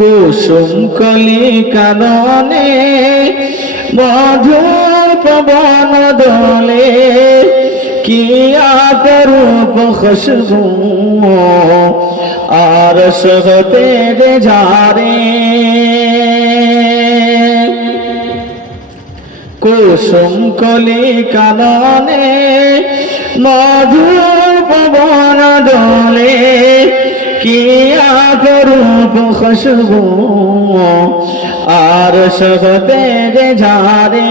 কুসুম কলি কাননে, মধুর পবন দোলে কিয়া করূপ খুশবু আর সহতে রে ঝারে কুসুম কলি কাননে, মধুর পবন দোলে কিয়া করূপ খুশবু আর সহতে রে ঝারে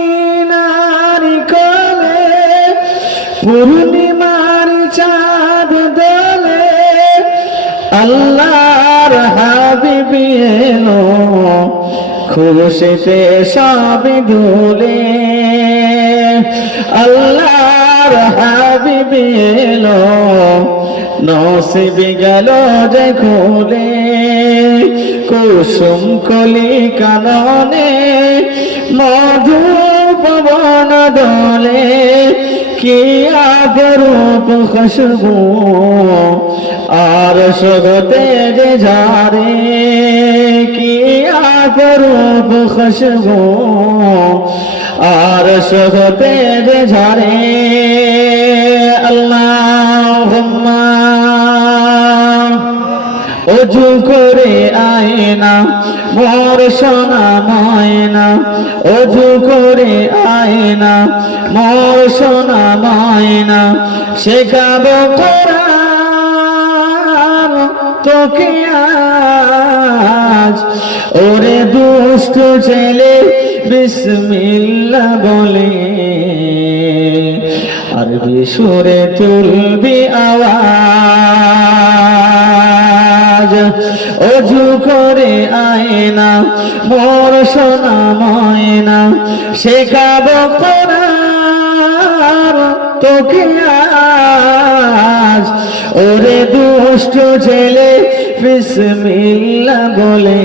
মামিনার কোলে পূর্ণিমার চাঁদ দোলে আল্লাহর হাবিবি এলো খুশিতে সব দুলে আল্লাহর হাবিবি এলো, নসিবি গেল যে খুলে, কুসুম কলি কাননে মধু পবন দোলে কি আপরূপ খুশবু, আর সগতে যে ঝারে কি আপরূপ খুশবু আর সগতে যে ঝারে আল্লাহ অজু করে আয়না, মোর সোনা ময়না। অজু করে আয়না, মোর সোনা ময়না। শেখাব তোকে আজ। ওরে দুষ্ট ছেলে বিসমিল্লা বলে। আর বিশুরে তুলবি আওয়াজ। অজু করে আয়না, মোর সোনা ময়না শেখাবো কোরআন তোকে আজ। ওরে দুষ্ট ছেলে বিসমিল্লা বলে।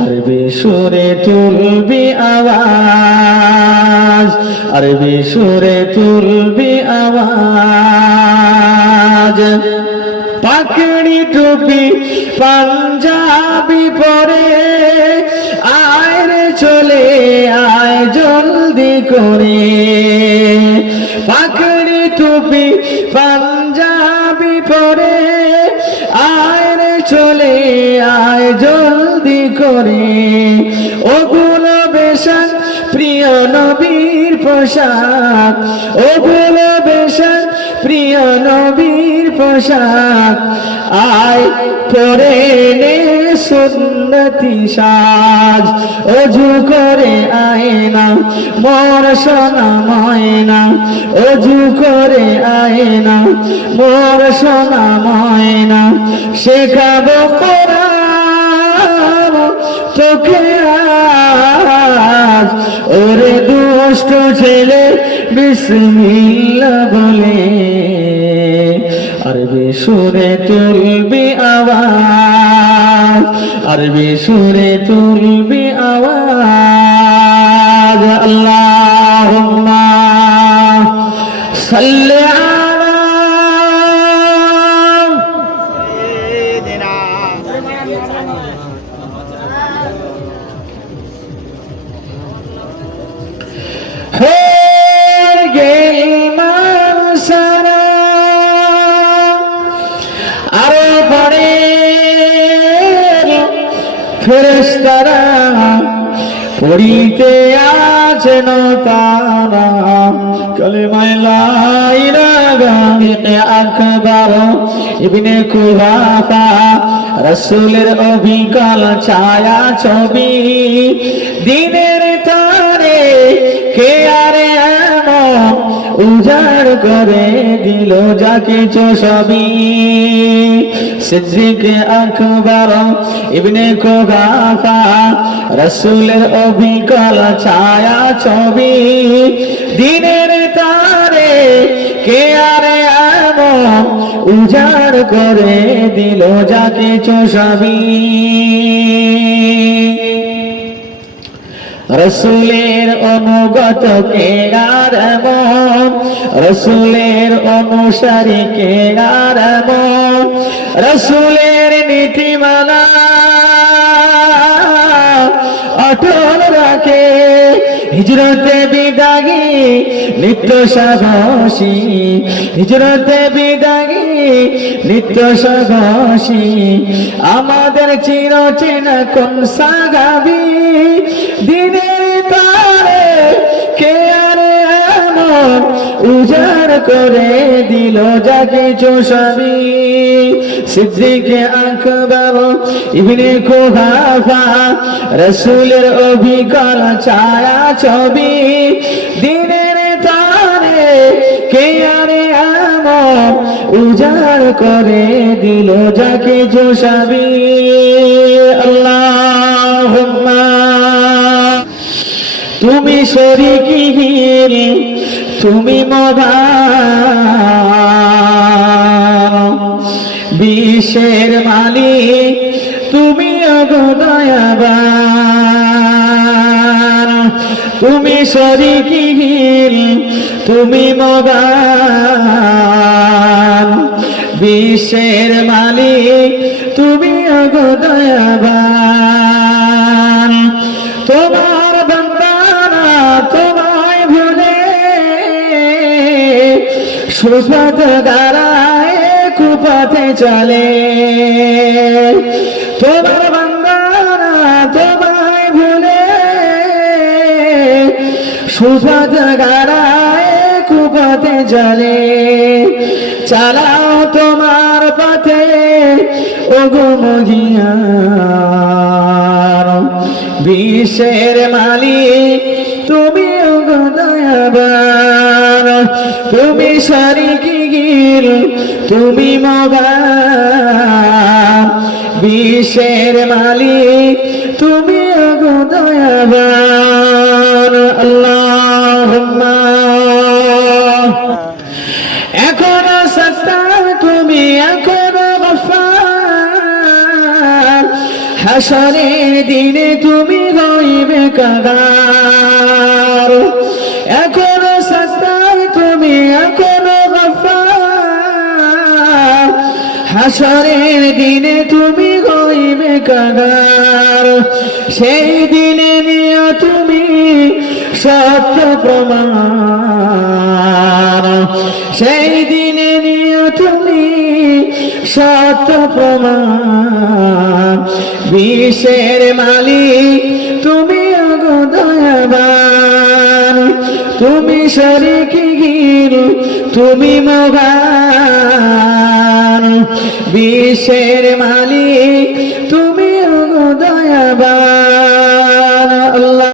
আর বিশুরে তুলবি আওয়াজ আর বিশুরে তুলবি আওয়াজ। পাকড়ি টুপি পাঞ্জাবি পরে আয় রে চলে, আয় জলদি করে। পাকড়ি টুপি পাঞ্জাবি জলদি করে। ও ওগুলো বেশাক প্রিয় নবীর পোশাক। ও ওগুলো বেশাক প্রিয় নবীর পোশাক। আয় পরে নে সুন্নতি সাজ। অজু করে আয়না, মোর সোনা ময়না। অজু করে আয়না, মোর সোনা ময়না। শেখাবো কোরআন ওরে দুষ্ট ছেলে বিসমিল্লা বলে। আর বেসুরে তুলবি আওয়াজ আর বেসুরে তুলবি আওয়াজ। আল্লাহ সাল্লি ফেরেস্তারা পড়িতে আছেন তারা কলেমায় লাইরা গামিতে আকবর ইবনে কুহাফা রসুলের অবিকল ছায়া ছবি, দিনের তারে কে আরে এমন উজাড় করে দিল যা কিছু সবই। সিদ্দিক আকবর, ইবনে কোগাফা রসুলের অবিকল ছায়া ছবি। দিনের তারে কে আরে এমন উজাড় করে দিল যা কিছু সবই। রসুলের অনুগত কে আর এমন রসুলের অনুসারী কে আর এমন রসুলের নীতিমালা অটল রাখে। হিজরতে বিদাগী, নিত্য সাহসী হিজরতে বিদাগী নিত্য সাহসী আমাদের চির চেনা কোন সাগাবি? দিনের তারে কে আর এমন উজাড় করে দিল যা কিছু সবই? সিদ্দিকে আকবর ইবনে কুহাফা রসুলের অভিজ্ঞান ছায়া ছবি। দিনের তারে কে আরে উজাড় করে দিল যা কিছু আল্লাহ তুমি শরিকিহীন তুমি মহান। বিশ্বের মালিক, তুমি অগদয়াবান তুমি শরিকিহীন তুমি মহান বিশ্বের মালিক, তুমি অগদয়াবান তোমার বন্দানা তোমায় ভুলে সুপথ দাঁড়ায় কুপথে চলে। তোমার বন্দানা তোমায় ভুলে সুপথ দাঁড়ায় চলে চালাও তোমার পথে ওগমগিয়ার বিশ্বের মালিক, তুমি দয়াবার তুমি সারিকি গিল তুমি মগান। বিশ্বের মালিক, তুমি দয়াবার হাসরের দিনে তুমি রইবে কাগার এখনও সত্তা তুমি এখনও হাসরের দিনে তুমি রইবে কাগার সেই দিনে নিয়ে তুমি সত্য প্রমাণ। সেই দিনে শত প্রমাণ। বিশ্বের মালিক, তুমি দয়াবান। তুমি শরিক গির তুমি মগান বিশ্বের মালিক, তুমি দয়াবান।